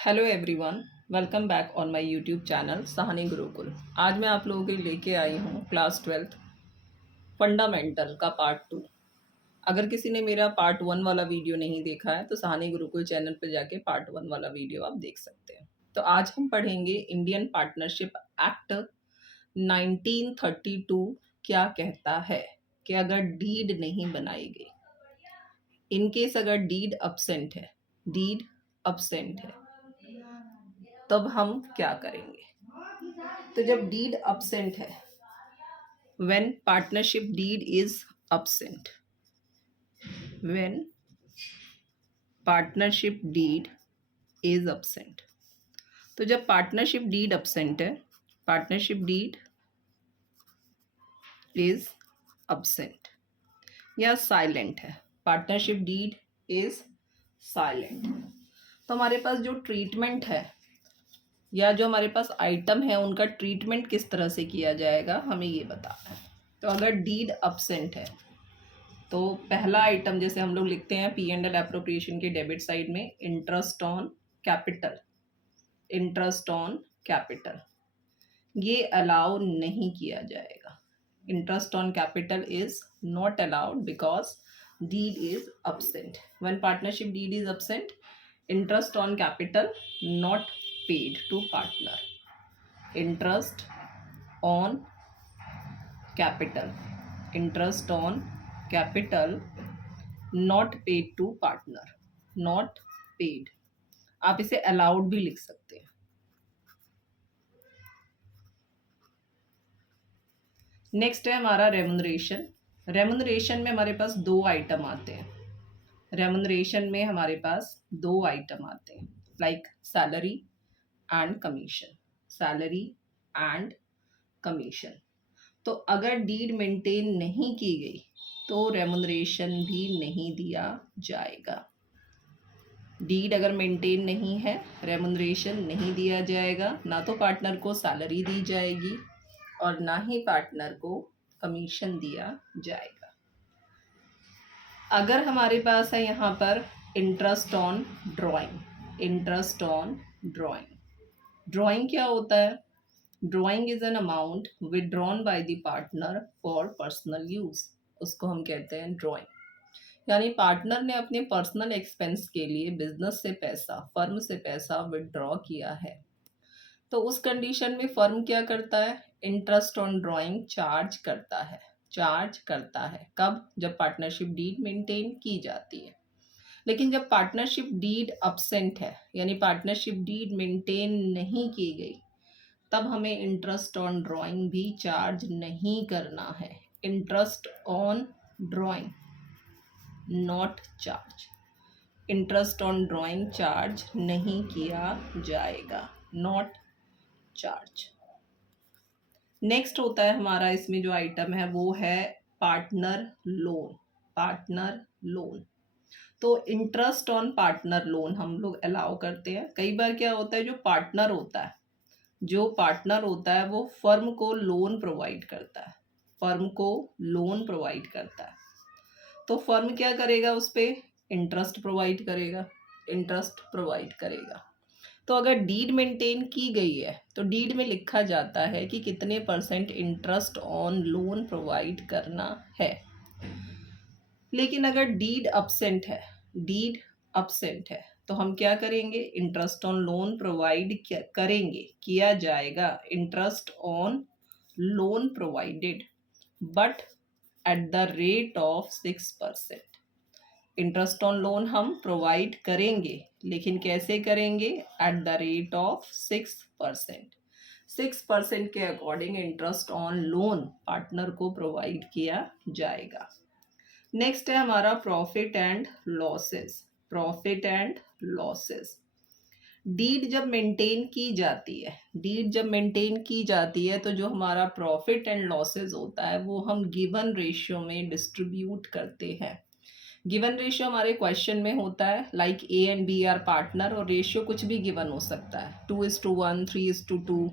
Hello everyone, welcome back on my YouTube channel Sahani Gurukul. आज मैं आप लोगों के लिए लेके आई हूँ क्लास 12th फंडामेंटल का पार्ट 2। अगर किसी ने मेरा पार्ट 1 वाला वीडियो नहीं देखा है तो सहानी गुरुकुल चैनल पर जाके पार्ट 1 वाला वीडियो आप देख सकते हैं। तो आज हम पढ़ेंगे इंडियन पार्टनरशिप एक्ट 1932 क्या कहता है कि अगर डीड नहीं बनाई गई, इनकेस अगर डीड absent है, डीड absent है, तब हम क्या करेंगे। तो जब डीड absent है, when partnership deed is absent, when partnership deed is absent, तो जब पार्टनरशिप डीड absent है, पार्टनरशिप डीड इज absent या साइलेंट है, पार्टनरशिप डीड इज साइलेंट, तो हमारे पास जो ट्रीटमेंट है या जो हमारे पास आइटम है उनका ट्रीटमेंट किस तरह से किया जाएगा हमें ये बताना है। तो अगर डीड absent है तो पहला आइटम जैसे हम लोग लिखते हैं पी एंड एल एप्रोप्रिएशन के डेबिट साइड में interest on capital, interest on capital ये अलाउ नहीं किया जाएगा। Interest on capital is not allowed because deed is absent. When partnership deed is absent, interest on capital not paid to partner. Interest on capital, interest on capital not paid to partner, not paid. आप इसे allowed भी लिख सकते हैं। Next है हमारा remuneration. Remuneration में हमारे पास दो आइटम आते हैं। रेमुनरेशन में हमारे पास दो आइटम आते हैं like salary and commission, salary and commission. तो अगर डीड मेंटेन नहीं की गई तो रेमुनरेशन भी नहीं दिया जाएगा। डीड अगर मेंटेन नहीं है, रेमुनरेशन नहीं दिया जाएगा, ना तो पार्टनर को सैलरी दी जाएगी और ना ही पार्टनर को कमीशन दिया जाएगा। अगर हमारे पास है यहाँ पर interest on drawing, interest on drawing, drawing क्या होता है? Drawing is an amount withdrawn by the partner for personal use, उसको हम कहते हैं ड्राइंग। यानी पार्टनर ने अपने पर्सनल एक्सपेंस के लिए बिजनेस से पैसा, फर्म से पैसा विदड्रॉ किया है, तो उस कंडीशन में फर्म क्या करता है? इंटरेस्ट ऑन ड्राइंग चार्ज करता है। चार्ज करता है कब? जब पार्टनरशिप डीड मेंटेन की जाती है। लेकिन जब पार्टनरशिप डीड absent है यानी पार्टनरशिप डीड मेंटेन नहीं की गई, तब हमें इंटरेस्ट ऑन ड्राइंग भी चार्ज नहीं करना है। Interest on drawing not charge, interest on drawing charge नहीं किया जाएगा, नॉट चार्ज। नेक्स्ट होता है हमारा इसमें जो आइटम है वो है पार्टनर लोन, पार्टनर लोन। तो इंटरेस्ट ऑन पार्टनर लोन हम लोग अलाउ करते हैं। कई बार क्या होता है, जो पार्टनर होता है, जो पार्टनर होता है वो फर्म को लोन प्रोवाइड करता है, फर्म को लोन प्रोवाइड करता है, तो फर्म क्या करेगा? उस पर इंटरेस्ट प्रोवाइड करेगा, इंटरेस्ट प्रोवाइड करेगा। तो अगर डीड मेंटेन की गई है तो डीड में लिखा जाता है कि कितने % इंटरेस्ट ऑन लोन प्रोवाइड करना है। लेकिन अगर डीड absent है, डीड absent है, तो हम क्या करेंगे? इंटरेस्ट ऑन लोन प्रोवाइड करेंगे, किया जाएगा। Interest on loan provided but at the rate of 6%। Interest on loan हम प्रोवाइड करेंगे, लेकिन कैसे करेंगे? At the rate of 6%। 6% के according interest on loan partner को प्रोवाइड किया जाएगा। नेक्स्ट है हमारा profit and losses, profit and losses. Deed जब मेंटेन की जाती है, डीड जब मेंटेन की जाती है तो जो हमारा प्रॉफिट एंड लॉसेस होता है वो हम गिवन रेशियो में डिस्ट्रीब्यूट करते हैं। गिवन रेशियो हमारे क्वेश्चन में होता है like a and b are partner, और रेशियो कुछ भी गिवन हो सकता है, 2:1, 3:2।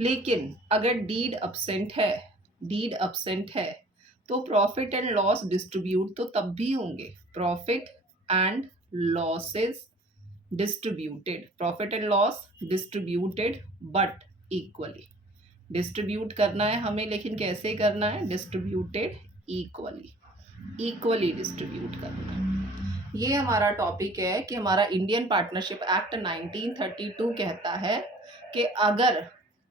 लेकिन अगर डीड absent है, डीड absent है तो प्रॉफिट एंड लॉस डिस्ट्रीब्यूट तो तब भी होंगे। Profit and losses distributed, profit and loss distributed but equally, distribute करना है हमें, लेकिन कैसे करना है, डिस्ट्रीब्यूटेड इक्वली, इक्वली डिस्ट्रीब्यूट करना है। ये हमारा टॉपिक है कि हमारा इंडियन पार्टनरशिप एक्ट 1932 कहता है कि अगर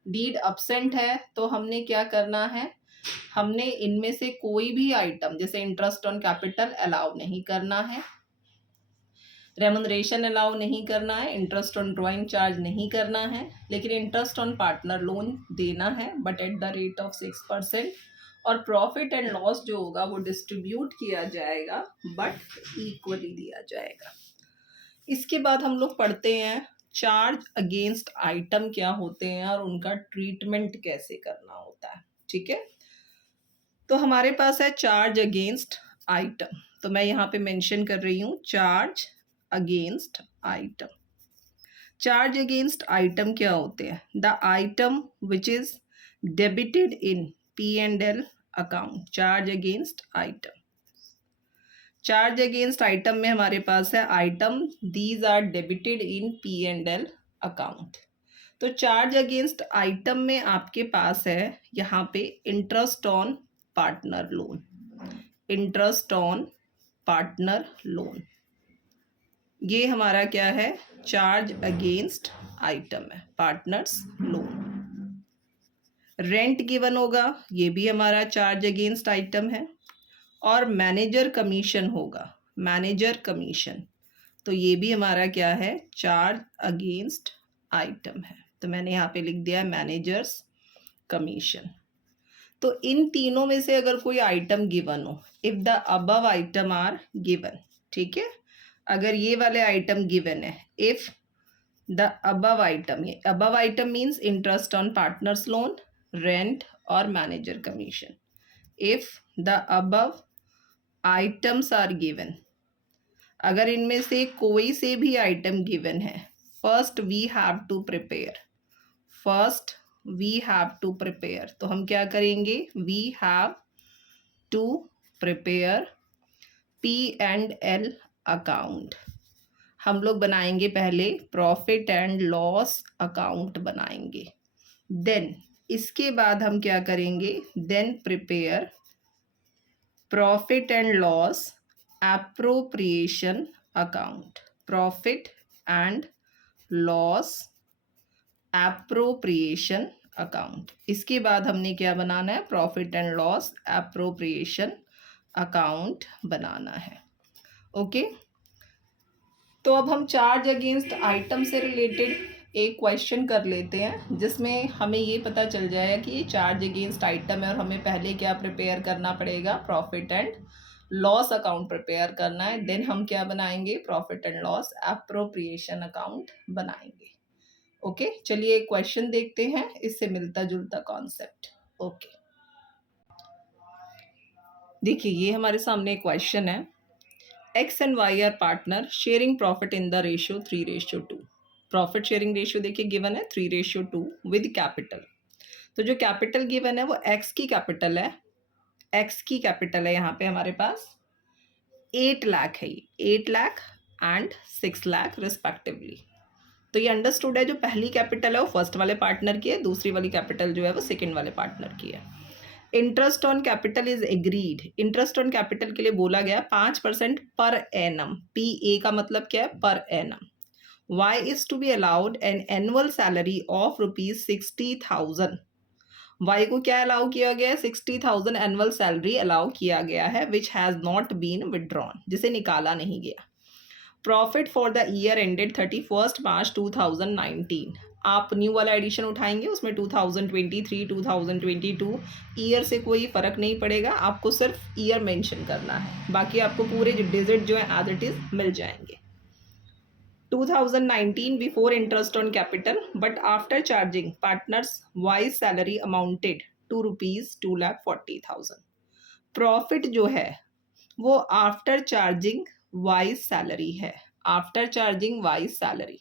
डीड अब्सेंट है तो हमने क्या करना है, हमने इनमें से कोई भी आइटम जैसे इंटरेस्ट ऑन कैपिटल अलाउ नहीं करना है, रेमुनरेशन अलाउ नहीं करना है, इंटरेस्ट ऑन ड्राइंग चार्ज नहीं करना है, लेकिन इंटरेस्ट ऑन पार्टनर लोन देना है but at the rate of 6%, और प्रॉफिट एंड लॉस जो होगा वो डिस्ट्रीब्यूट किया जाएगा बट इक्वली दिया जाएगा। इसके बाद हम लोग पढ़ते हैं चार्ज अगेंस्ट आइटम क्या होते हैं और उनका ट्रीटमेंट कैसे करना होता है। ठीक है, तो हमारे पास है चार्ज अगेंस्ट आइटम, तो मैं यहाँ पे मेंशन कर रही हूँ charge against item. Charge against item क्या होते हैं, the item which is debited in P&L account, charge against item. Charge against item में हमारे पास है item these are debited in P&L account. तो चार्ज अगेंस्ट आइटम में आपके पास है यहाँ पे interest on partner loan, interest on partner loan, ये हमारा क्या है, चार्ज अगेंस्ट आइटम है, पार्टनर्स लोन। रेंट गिवन होगा, ये भी हमारा चार्ज अगेंस्ट आइटम है, और मैनेजर कमीशन होगा, मैनेजर कमीशन, तो ये भी हमारा क्या है, चार्ज अगेंस्ट आइटम है। तो मैंने यहाँ पे लिख दिया है मैनेजर्स कमीशन। तो इन तीनों में से अगर कोई आइटम गिवन हो, if the above item are given, ठीक है, अगर ये वाले आइटम गिवन है, इफ द अबव आइटम, ये above item means interest on partners loan, rent और manager commission, if the above items are given, अगर इनमें से कोई से भी आइटम गिवन है, first we have to prepare, first we have to prepare, तो हम क्या करेंगे, we have to prepare P&L account, हम लोग बनाएंगे पहले प्रॉफिट एंड लॉस अकाउंट बनाएंगे, देन इसके बाद हम क्या करेंगे, then prepare profit and loss appropriation account, profit and loss appropriation account. इसके बाद हमने क्या बनाना है, profit and loss appropriation account बनाना है। ओके, तो अब हम चार्ज अगेंस्ट आइटम से रिलेटेड एक क्वेश्चन कर लेते हैं, जिसमें हमें ये पता चल जाएगा कि ये चार्ज अगेंस्ट आइटम है और हमें पहले क्या प्रिपेयर करना पड़ेगा, profit and loss account prepare करना है, देन हम क्या बनाएंगे, profit and loss appropriation account बनाएंगे। ओके, चलिए एक क्वेश्चन देखते हैं, इससे मिलता जुलता कॉन्सेप्ट। ओके, देखिए ये हमारे सामने एक क्वेश्चन है, X and Y are partner sharing profit in the ratio 3:2, profit sharing ratio देखिए गिवन है 3:2 विद कैपिटल। तो जो कैपिटल गिवन है वो X की कैपिटल है, X की कैपिटल है यहाँ पे हमारे पास 8 लाख है, 8 लाख एंड 6 लाख रिस्पेक्टिवली। तो ये अंडरस्टूड है, जो पहली कैपिटल है वो फर्स्ट वाले पार्टनर की है, दूसरी वाली कैपिटल जो है वो सेकेंड वाले पार्टनर की है। Interest on capital is agreed, interest on capital के लिए बोला गया 5% पर एनम, PA का मतलब क्या है, per annum. Y is to be allowed an annual salary of ₹60,000, Y को क्या अलाउ किया गया है, 60,000 एनुअल सैलरी अलाउ किया गया है, which has not been withdrawn, जिसे निकाला नहीं गया। Profit for the year ended 31 March 2019, आप न्यू वाला एडिशन उठाएंगे, उसमें 2023 2022 ईयर से कोई फ़र्क नहीं पड़ेगा, आपको सिर्फ ईयर मेंशन करना है, बाकी आपको पूरे डिजिट जो है एज इट इज़ मिल जाएंगे। 2019 before interest on capital but after charging partners Y's salary amounted to ₹2,40,000, profit जो है वो आफ्टर चार्जिंग वाइज सैलरी है, आफ्टर चार्जिंग वाइज सैलरी।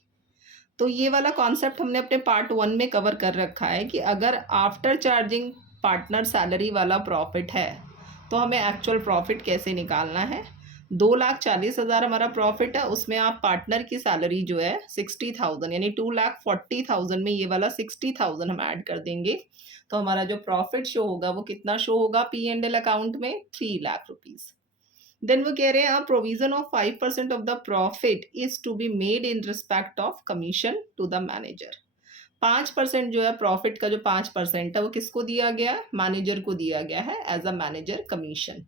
तो ये वाला कॉन्सेप्ट हमने अपने पार्ट 1 में कवर कर रखा है कि अगर आफ्टर चार्जिंग पार्टनर सैलरी वाला प्रॉफिट है तो हमें एक्चुअल प्रॉफिट कैसे निकालना है। 2,40,000 हमारा प्रॉफिट है, उसमें आप पार्टनर की सैलरी जो है 60,000 यानी 2,40,000 में ये वाला 60,000 हम ऐड कर देंगे, तो हमारा जो प्रॉफिट शो होगा वो कितना शो होगा पी एंड एल अकाउंट में 3,00,000 रुपीज। देन वो कह रहे हैं provision of 5% of the profit is to be made in respect of commission to the manager. 5% जो है प्रॉफिट का, जो 5% है वो किसको दिया गया है, मैनेजर को दिया गया है as a manager commission.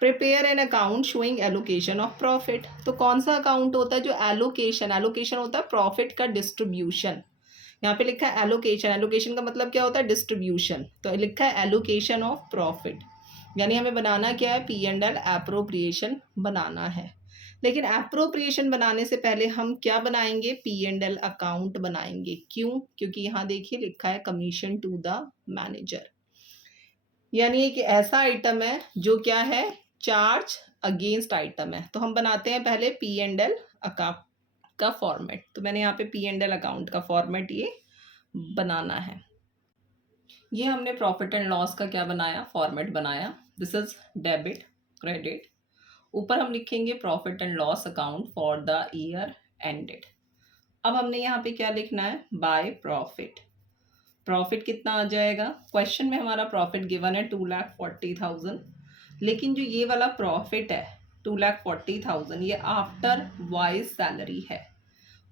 Prepare an account showing allocation of profit. तो कौन सा अकाउंट होता है जो एलोकेशन, एलोकेशन होता है प्रॉफिट का डिस्ट्रीब्यूशन। यहाँ पे लिखा है एलोकेशन, एलोकेशन का मतलब क्या होता है, डिस्ट्रीब्यूशन। तो लिखा है एलोकेशन ऑफ प्रॉफिट, यानी हमें बनाना क्या है, पी एंड एल एप्रोप्रिएशन बनाना है। लेकिन एप्रोप्रिएशन बनाने से पहले हम क्या बनाएंगे, पी एंड एल अकाउंट बनाएंगे। क्यों, क्योंकि यहाँ देखिए लिखा है कमीशन टू द मैनेजर, यानी एक ऐसा आइटम है जो क्या है, चार्ज अगेंस्ट आइटम है। तो हम बनाते हैं पहले पी एंड एल अकाउंट का फॉर्मेट। तो मैंने यहाँ पे पी एंड एल अकाउंट का फॉर्मेट ये बनाना है। ये हमने प्रॉफिट एंड लॉस का क्या बनाया, फॉर्मेट बनाया। This is debit credit. ऊपर हम लिखेंगे profit and loss account for the year ended. अब हमने यहाँ पे क्या लिखना है, बाय प्रॉफिट। प्रॉफिट कितना आ जाएगा, क्वेश्चन में हमारा प्रॉफिट गिवन है 2,40,000, लेकिन जो ये वाला प्रॉफिट है 2,40,000 ये आफ्टर वाई सैलरी है।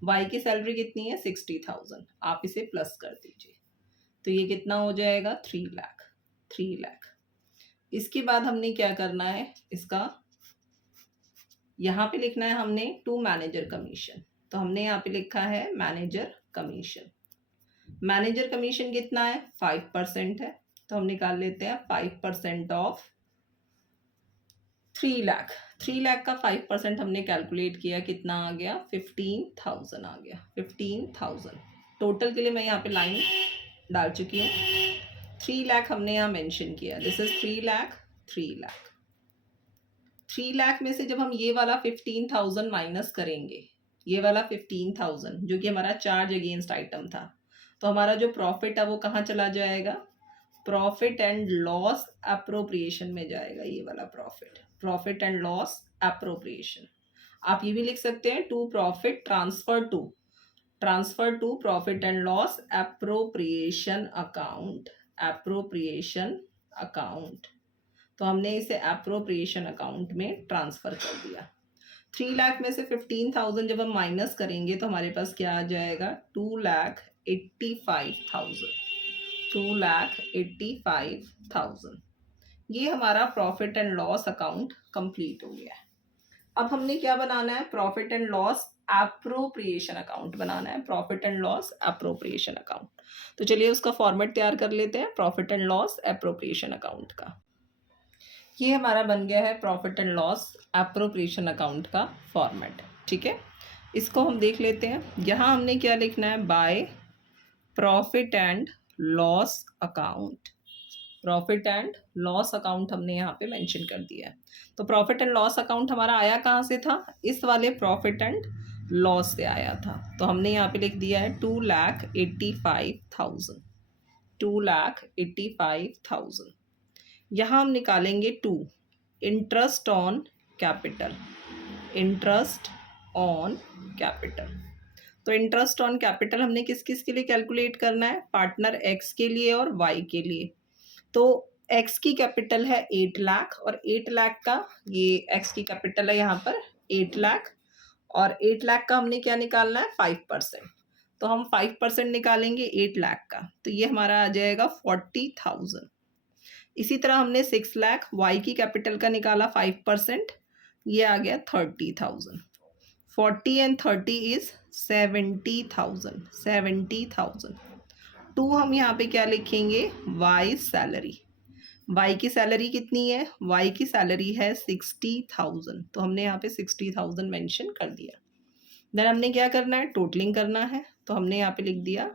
वाई की सैलरी कितनी है, 60,000। आप इसे प्लस कर दीजिए तो ये कितना हो जाएगा, 3,00,000। 3,00,000। इसके बाद हमने क्या करना है, इसका यहाँ पे लिखना है हमने टू मैनेजर कमीशन। तो हमने यहाँ पे लिखा है मैनेजर कमीशन। मैनेजर कमीशन कितना है, 5% है। तो हम निकाल लेते हैं 5% ऑफ 3,00,000। 3,00,000 का 5% हमने कैलकुलेट किया, कितना आ गया, 15,000 आ गया। 15,000 टोटल के लिए मैं यहाँ पे लाइन डाल चुकी हूँ। 3,00,000 हमने यहाँ मेंशन किया, दिस इज 3,00,000। 3,00,000 3,00,000 में से जब हम ये वाला 15,000 माइनस करेंगे, ये वाला 15,000 जो कि हमारा चार्ज अगेंस्ट आइटम था, तो हमारा जो प्रॉफिट है वो कहाँ चला जाएगा, प्रॉफिट एंड लॉस अप्रोप्रिएशन में जाएगा। ये वाला profit, profit and loss appropriation. आप ये भी लिख सकते हैं to profit transfer to profit and loss appropriation account. Appropriation account, तो हमने इसे अप्रोप्रिएशन अकाउंट में ट्रांसफर कर दिया। 3,00,000 में से 15,000 जब हम माइनस करेंगे तो हमारे पास क्या आ जाएगा, 2,85,000। 2,85,000। ये हमारा profit and loss account complete हो गया है। अब हमने क्या बनाना है, profit and loss appropriation account बनाना है। Profit and loss appropriation account, तो चलिए उसका फॉर्मेट तैयार कर लेते हैं, profit and loss appropriation account का। ये हमारा बन गया है profit and loss appropriation account का फॉर्मेट। ठीक है, इसको हम देख लेते हैं। यहाँ हमने क्या लिखना है, bye profit and loss account. Profit and loss account हमने यहाँ पे मेंशन कर दिया है। तो प्रॉफिट एंड लॉस अकाउंट हमारा आया कहाँ से था, इस वाले प्रॉफिट एंड लॉस से आया था। तो हमने यहाँ पे लिख दिया है 2,85,000। 2,85,000। यहाँ हम निकालेंगे 2, interest on capital. Interest on capital, तो इंटरेस्ट ऑन कैपिटल हमने किस किस के लिए कैलकुलेट करना है, पार्टनर एक्स के लिए और वाई के लिए। तो एक्स की कैपिटल है 8,00,000 और 8,00,000 का, ये एक्स की कैपिटल है यहाँ पर 8,00,000 और 8,00,000 का हमने क्या निकालना है, 5%। तो हम 5% निकालेंगे 8,00,000 का, तो ये हमारा आ जाएगा 40,000। इसी तरह हमने 6,00,000 वाई की कैपिटल का निकाला 5%, ये आ गया 30,000। 40 एंड 30 इज 70,000। 70,000। 2 हम यहाँ पे क्या लिखेंगे, वाई सैलरी। वाई की सैलरी कितनी है, वाई की सैलरी है 60,000, तो हमने यहाँ पे 60,000 मेंशन कर दिया। देन हमने क्या करना है, टोटलिंग करना है। तो हमने यहाँ पे लिख दिया,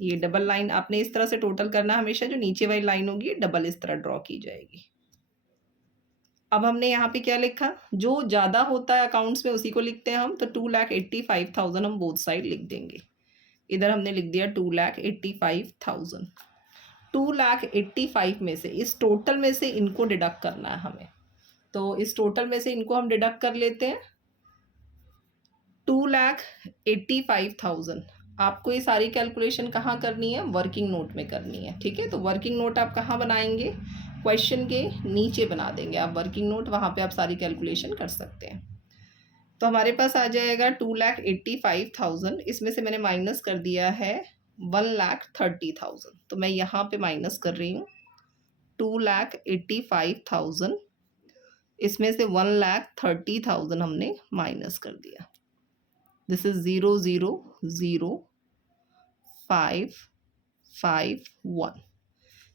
ये डबल लाइन आपने इस तरह से टोटल करना, हमेशा जो नीचे वाली लाइन होगी डबल इस तरह ड्रॉ की जाएगी। अब हमने यहाँ पे क्या लिखा, जो ज़्यादा होता है अकाउंट्स में उसी को लिखते हैं हम। तो 2,85,000 हम बोथ साइड लिख देंगे। इधर हमने लिख दिया 2,85,000। 2,85,000 में से, इस टोटल में से इनको डिडक्ट करना है हमें। तो इस टोटल में से इनको हम डिडक्ट कर लेते हैं। 2,85,000। आपको ये सारी कैलकुलेशन कहाँ करनी है? वर्किंग नोट में करनी है, ठीक है। तो वर्किंग नोट आप कहाँ बनाएंगे? क्वेश्चन के नीचे बना देंगे आप वर्किंग नोट, वहाँ पे आप सारी कैलकुलेशन कर सकते हैं। तो हमारे पास आ जाएगा 2,85,000, इसमें से मैंने माइनस कर दिया है 1,30,000, तो मैं यहाँ पे माइनस कर रही हूँ 2,85,000, इसमें से 1,30,000 हमने माइनस कर दिया। This is 0,0,0,5,5,1।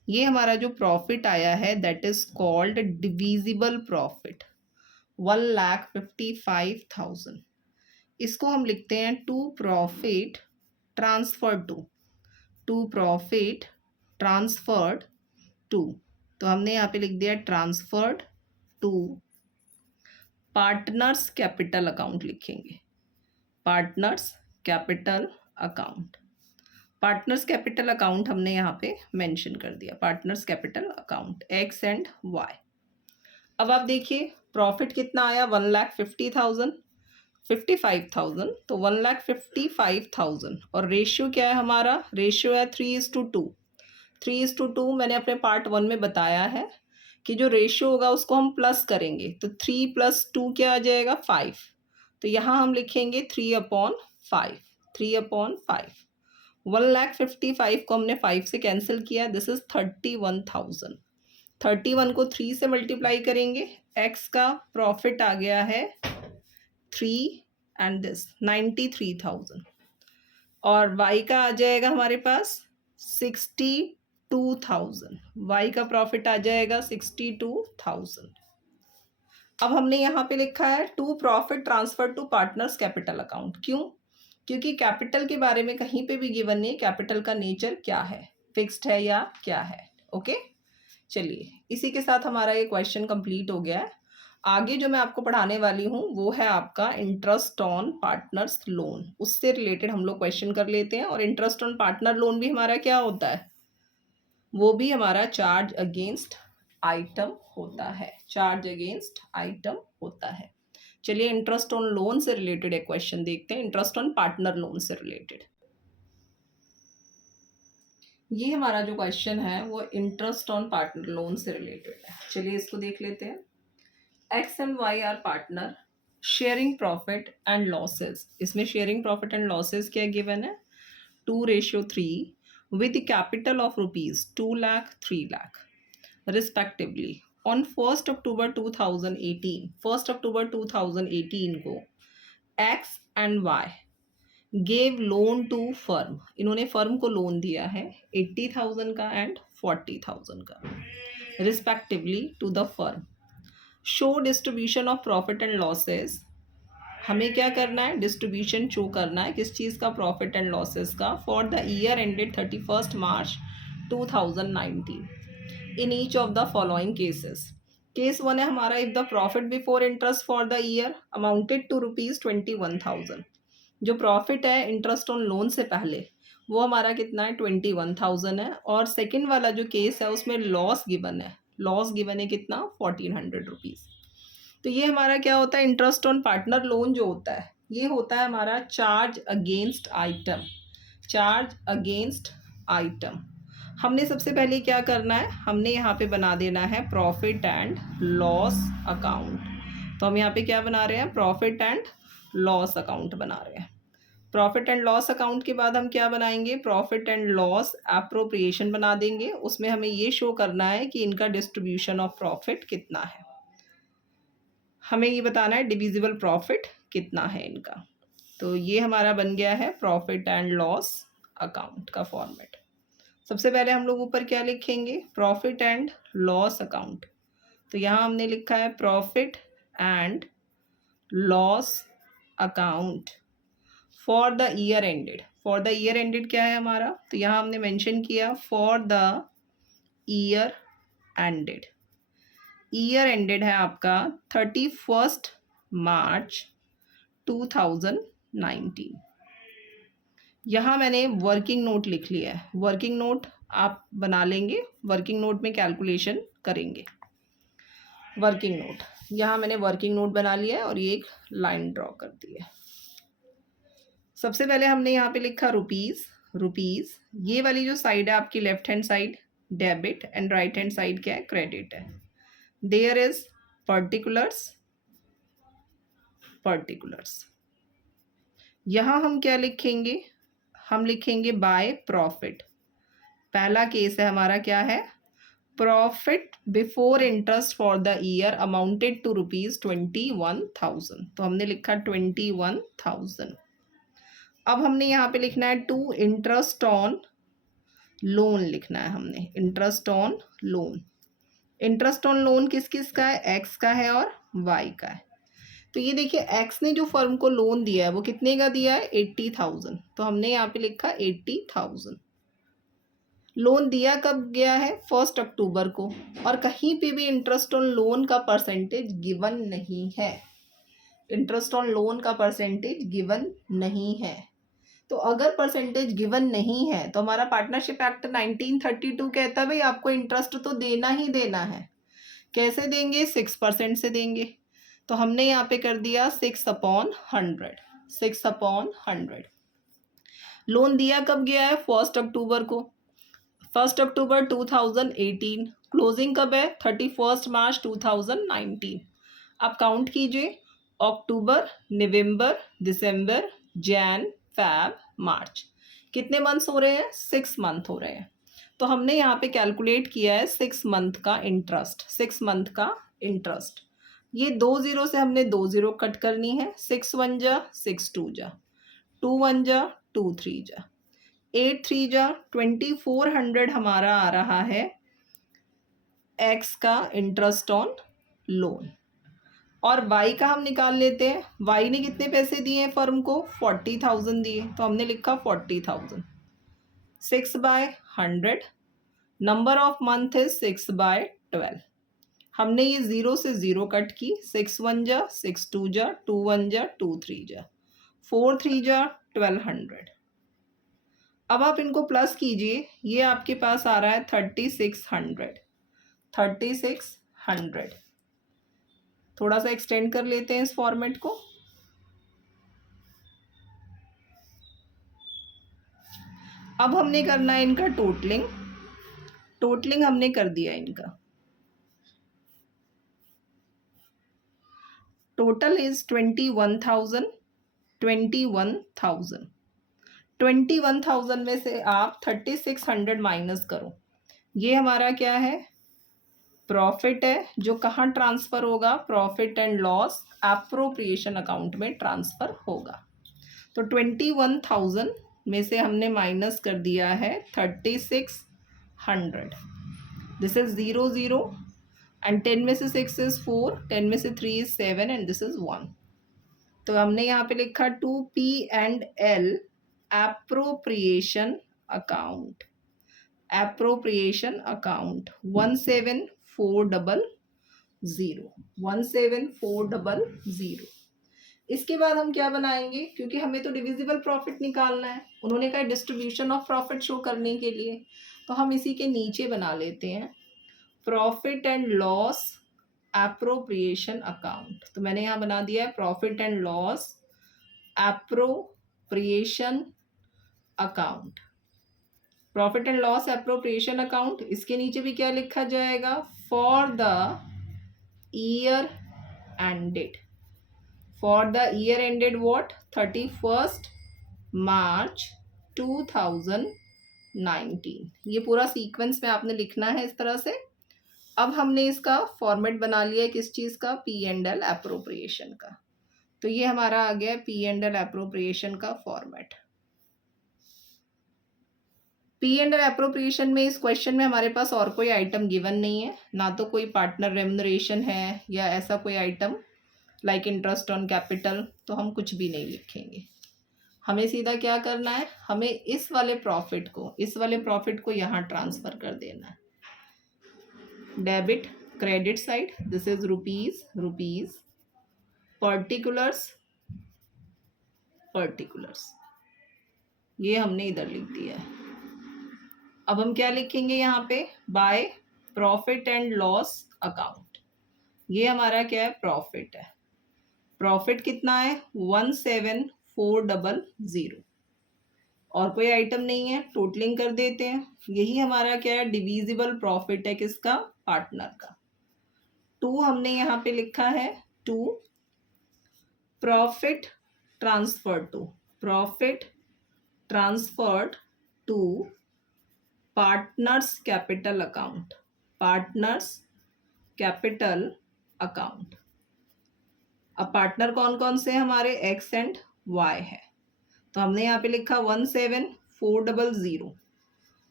ये हमारा जो प्रॉफिट आया है that is called divisible profit, 1,55,000। इसको हम लिखते हैं to profit transfer to profit transferred to. तो हमने यहाँ पे लिख दिया transferred to partners capital account लिखेंगे, partners capital account. Partners capital account हमने यहाँ पे मेंशन कर दिया, partners capital account X and Y. अब आप देखिए प्रॉफिट कितना आया, 1,50,000, 55,000, तो 1,55,000 और रेशियो क्या है हमारा? रेशियो है 3:2। 3:2 मैंने अपने पार्ट 1 में बताया है कि जो रेशियो होगा उसको हम प्लस करेंगे, तो 3 + 2 क्या आ जाएगा? 5। तो यहाँ हम लिखेंगे 3/5, 3/5। 1,55,000 को हमने 5 से कैंसिल किया, दिस इज 31,000। 31 को 3 से मल्टीप्लाई करेंगे, एक्स का प्रॉफिट आ गया है 3 एंड दिस 93,000, और वाई का आ जाएगा हमारे पास 62,000। वाई का प्रॉफिट आ जाएगा 62,000। अब हमने यहाँ पे लिखा है to profit transfer to partners capital account. क्यों? क्योंकि कैपिटल के बारे में कहीं पे भी गिवन नहीं, कैपिटल का नेचर क्या है, फिक्स्ड है या क्या है। ओके, चलिए इसी के साथ हमारा ये क्वेश्चन कंप्लीट हो गया है। आगे जो मैं आपको पढ़ाने वाली हूँ वो है आपका इंटरेस्ट ऑन पार्टनर्स लोन, उससे रिलेटेड हम लोग क्वेश्चन कर लेते हैं। और इंटरेस्ट ऑन पार्टनर लोन भी हमारा क्या होता है? वो भी हमारा चार्ज अगेंस्ट आइटम होता है, चार्ज अगेंस्ट आइटम होता है। चलिए इंटरेस्ट ऑन लोन से रिलेटेड एक क्वेश्चन देखते हैं, इंटरेस्ट ऑन पार्टनर लोन से रिलेटेड। ये हमारा जो क्वेश्चन है वो इंटरेस्ट ऑन पार्टनर लोन से रिलेटेड है। चलिए इसको देख लेते हैं। X and Y are partner sharing profit and losses. इसमें शेयरिंग प्रॉफिट एंड लॉसेस क्या गिवन है? 2:3 with capital of rupees 2 lakh 3 lakh respectively on 1st October 2018। 1st October 2018 को X and Y gave loan to firm, इन्होंने firm को loan दिया है 80,000 का and 40,000 का respectively to the firm। Show distribution of profit and losses. हमें क्या करना है? डिस्ट्रीब्यूशन शो करना है, किस चीज़ का? प्रॉफिट एंड लॉसेस का, for the year ended 31 March 2019 in each of the following cases. Case 1 है हमारा, if the profit before interest for the year amounted to ₹21,000। जो प्रॉफिट है इंटरेस्ट ऑन लोन से पहले वो हमारा कितना है? 21,000 है। और सेकेंड वाला जो केस है उसमें लॉस गिवन है, लॉस गिवन है कितना? 1,400 रुपीज़। तो ये हमारा क्या होता है? इंटरेस्ट ऑन पार्टनर लोन जो होता है ये होता है हमारा charge against item, charge against item. हमने सबसे पहले क्या करना है? हमने यहाँ पे बना देना है प्रॉफिट एंड लॉस अकाउंट। तो हम यहाँ पे क्या बना रहे हैं? प्रॉफिट एंड लॉस अकाउंट बना रहे हैं। प्रॉफिट एंड लॉस अकाउंट के बाद हम क्या बनाएंगे? प्रॉफिट एंड लॉस एप्रोप्रिएशन बना देंगे। उसमें हमें ये शो करना है कि इनका डिस्ट्रीब्यूशन ऑफ प्रॉफिट कितना है, हमें ये बताना है डिविजिबल प्रॉफिट कितना है इनका। तो ये हमारा बन गया है प्रॉफिट एंड लॉस अकाउंट का फॉर्मेट। सबसे पहले हम लोग ऊपर क्या लिखेंगे? Profit and loss account. तो यहाँ हमने लिखा है profit and loss account for the year ended. For the year ended क्या है हमारा? तो यहाँ हमने मेंशन किया for the year ended. Year ended है आपका 31 मार्च 2019। यहाँ मैंने वर्किंग नोट लिख लिया है, वर्किंग नोट आप बना लेंगे, वर्किंग नोट में कैलकुलेशन करेंगे। वर्किंग नोट, यहाँ मैंने वर्किंग नोट बना लिया है और ये एक लाइन ड्रॉ कर दी है। सबसे पहले हमने यहाँ पे लिखा रुपीज़, रुपीज़। ये वाली जो साइड है आपकी left hand side debit and right hand side क्या है, क्रेडिट है। There is particulars, particulars. यहाँ हम क्या लिखेंगे, हम लिखेंगे बाय प्रॉफिट। पहला केस है हमारा क्या है, profit before interest for the year amounted to ₹21,000। तो हमने लिखा 21,000। अब हमने यहाँ पे लिखना है टू इंटरेस्ट ऑन लोन, लिखना है हमने interest on loan. Interest on loan किस किस का है, एक्स का है और वाई का है। तो ये देखिए एक्स ने जो फर्म को लोन दिया है वो कितने का दिया है, 80,000। तो हमने यहाँ पे लिखा 80,000। लोन दिया कब गया है, 1 अक्टूबर को, और कहीं पे भी इंटरेस्ट ऑन लोन का परसेंटेज गिवन नहीं है। इंटरेस्ट ऑन लोन का परसेंटेज गिवन नहीं है। तो अगर परसेंटेज गिवन नहीं है तो हमारा पार्टनरशिप एक्ट 1932 कहता है भाई आपको इंटरेस्ट तो देना ही देना है। कैसे देंगे, 6% से देंगे। तो हमने यहाँ पे कर दिया 6/100, 6/100। लोन दिया कब गया है, 1 अक्टूबर को, 1 अक्टूबर 2018। क्लोजिंग कब है, 31 मार्च 2019। आप काउंट कीजिए, अक्टूबर, नवंबर, दिसंबर, जैन, फैब, मार्च, कितने मंथ्स हो रहे हैं, 6 मंथ हो रहे हैं। तो हमने यहाँ पे कैलकुलेट किया है 6 मंथ का इंटरेस्ट, 6 मंथ का इंटरेस्ट। ये 2 जीरो से हमने 2 जीरो कट करनी है, 6 1 जा 6 2 जा, 2 1 जा 2 3 जा, 8 3 जा 2400 हमारा आ रहा है एक्स का इंटरेस्ट ऑन लोन। और वाई का हम निकाल लेते हैं। वाई ने कितने पैसे दिए हैं फर्म को, 40,000 दिए। तो हमने लिखा 40,000, 6/100। नंबर ऑफ मंथ है 6/12। हमने ये 0 से 0 कट की, 6 1 जा 6 2 जा, 2 1 जा 2 3 जा, 4 3 जा 1200। अब आप इनको प्लस कीजिए, ये आपके पास आ रहा है 3600, 3600। थोड़ा सा एक्सटेंड कर लेते हैं इस फॉर्मेट को। अब हमने करना है इनका टोटलिंग। टोटलिंग हमने कर दिया इनका। Total is 21,000, 21,000। 21,000 में से आप 3600 माइनस करो। ये हमारा क्या है, प्रॉफिट है, जो कहाँ ट्रांसफर होगा, profit and loss appropriation account में ट्रांसफर होगा। तो 21,000 में से हमने माइनस कर दिया है 3600। दिस इज 0 0 एंड 10 में से 6 इज 4, 10 में से 3 इज 7 एंड दिस इज 1। तो हमने यहाँ पे लिखा 2P&L appropriation account, appropriation account 17400, 17400। इसके बाद हम क्या बनाएंगे, क्योंकि हमें तो डिविजिबल प्रॉफिट निकालना है, उन्होंने कहा डिस्ट्रीब्यूशन ऑफ प्रॉफिट शो करने के लिए, तो हम इसी के नीचे बना लेते हैं profit and loss appropriation account. तो मैंने यहाँ बना दिया है profit and loss appropriation account, profit and loss appropriation account. इसके नीचे भी क्या लिखा जाएगा, for the year ended, for the year ended what, 31 March 2019। ये पूरा सीक्वेंस में आपने लिखना है इस तरह से। अब हमने इसका फॉर्मेट बना लिया है किस चीज़ का, P&L एप्रोप्रिएशन का। तो ये हमारा आ गया P&L एप्रोप्रिएशन का फॉर्मेट। P&L एप्रोप्रिएशन में इस क्वेश्चन में हमारे पास और कोई आइटम गिवन नहीं है, ना तो कोई पार्टनर रेम्युनरेशन है या ऐसा कोई item like interest on capital, तो हम कुछ भी नहीं लिखेंगे। हमें सीधा क्या करना है, हमें इस वाले प्रॉफिट को, इस वाले प्रॉफिट को यहाँ ट्रांसफर कर देना है। Debit credit side, this is rupees, rupees, particulars, particulars, ये हमने इधर लिख दिया है। अब हम क्या लिखेंगे यहाँ पे, bye profit and loss account. ये हमारा क्या है, प्रॉफिट है। प्रॉफिट कितना है, 17400। और कोई आइटम नहीं है, टोटलिंग कर देते हैं। यही हमारा क्या है, डिविजिबल प्रॉफिट है, किसका, पार्टनर का। 2 हमने यहाँ पे लिखा है, 2 profit transfer to, profit transferred to partners capital account, partners capital account. अब पार्टनर कौन कौन से हमारे, एक्स एंड वाई है। तो हमने यहाँ पे लिखा 17400।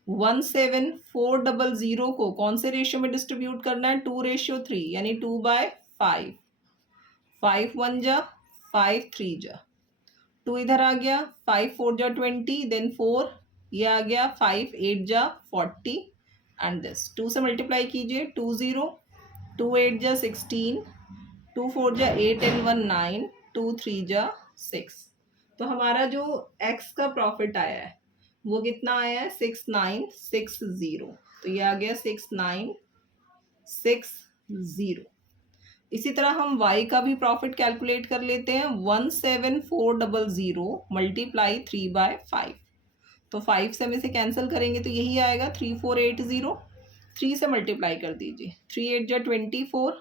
17400 को कौन से रेशियो में डिस्ट्रीब्यूट करना है, 2:3, यानी 2/5। 5 1 जा, 5 3 जा, 2 इधर आ गया, 5 4 जा 20, देन 4 ये आ गया, 5 8 जा 40 एंड दिस 2 से मल्टीप्लाई कीजिए, 2 0, 2 8 जा 16, 2 4 जा 8 एंड 1 9, 2 3 जा 6। तो हमारा जो एक्स का प्रॉफिट आया है वो कितना आया है, 6960। तो ये आ गया 6960। इसी तरह हम y का भी प्रॉफिट कैलकुलेट कर लेते हैं, 17400 मल्टीप्लाई 3/5। तो 5 से हम इसे कैंसिल करेंगे तो यही आएगा 3480। 3 से मल्टीप्लाई कर दीजिए, 3 8 जा 24,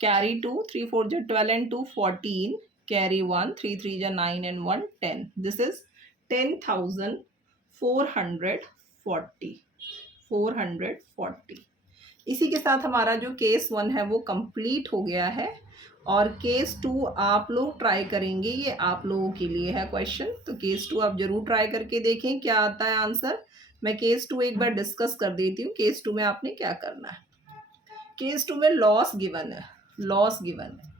कैरी 2, 3 4 जा 12 एंड 2 14, कैरी 1, 3 3 जा 9 एंड 1 10। This is 10,440, 440। इसी के साथ हमारा जो केस 1 है वो कंप्लीट हो गया है। और केस 2 आप लोग ट्राई करेंगे, ये आप लोगों के लिए है क्वेश्चन। तो केस 2 आप जरूर ट्राई करके देखें क्या आता है आंसर। मैं केस 2 एक बार डिस्कस कर देती हूँ। केस 2 में आपने क्या करना है। केस 2 में लॉस गिवन है, लॉस गिवन है।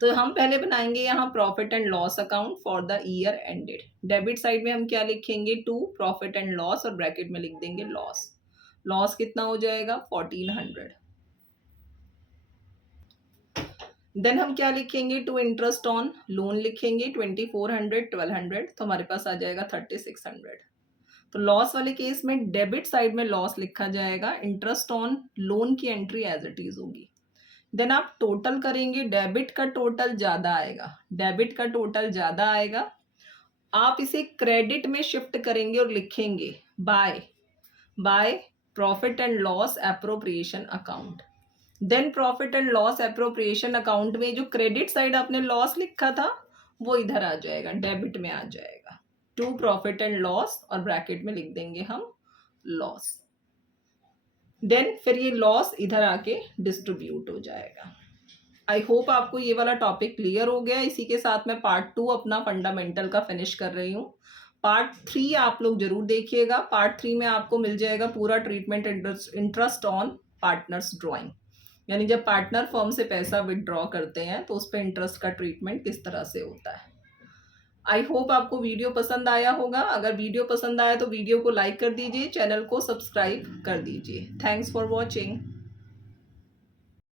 तो हम पहले बनाएंगे यहाँ profit and loss account for the year ended. Debit side में हम क्या लिखेंगे, 2 प्रॉफिट एंड लॉस, और ब्रैकेट में लिख देंगे लॉस। लॉस कितना हो जाएगा, 1400। देन हम क्या लिखेंगे, टू इंटरेस्ट ऑन लोन लिखेंगे 2400, 1200, तो हमारे पास आ जाएगा 3600। तो लॉस वाले केस में डेबिट साइड में लॉस लिखा जाएगा, इंटरेस्ट ऑन लोन की एंट्री एज इट इज होगी। देन आप टोटल करेंगे, डेबिट का टोटल ज्यादा आएगा, डेबिट का टोटल ज्यादा आएगा। आप इसे क्रेडिट में शिफ्ट करेंगे और लिखेंगे by profit and loss appropriation account. Then profit and loss appropriation account में जो क्रेडिट साइड आपने लॉस लिखा था वो इधर आ जाएगा, डेबिट में आ जाएगा, टू प्रॉफिट एंड लॉस, और ब्रैकेट में लिख देंगे हम लॉस। देन फिर ये लॉस इधर आके डिस्ट्रीब्यूट हो जाएगा। आई होप आपको ये वाला टॉपिक क्लियर हो गया। इसी के साथ मैं पार्ट 2 अपना फंडामेंटल का फिनिश कर रही हूँ। पार्ट 3 आप लोग जरूर देखिएगा। पार्ट 3 में आपको मिल जाएगा पूरा treatment interest on partners drawing, यानी जब पार्टनर फर्म से पैसा विदड्रॉ करते हैं तो उस पर इंटरेस्ट का ट्रीटमेंट किस तरह से होता है। आई होप आपको वीडियो पसंद आया होगा। अगर वीडियो पसंद आया तो वीडियो को लाइक कर दीजिए, चैनल को सब्सक्राइब कर दीजिए। Thanks for watching.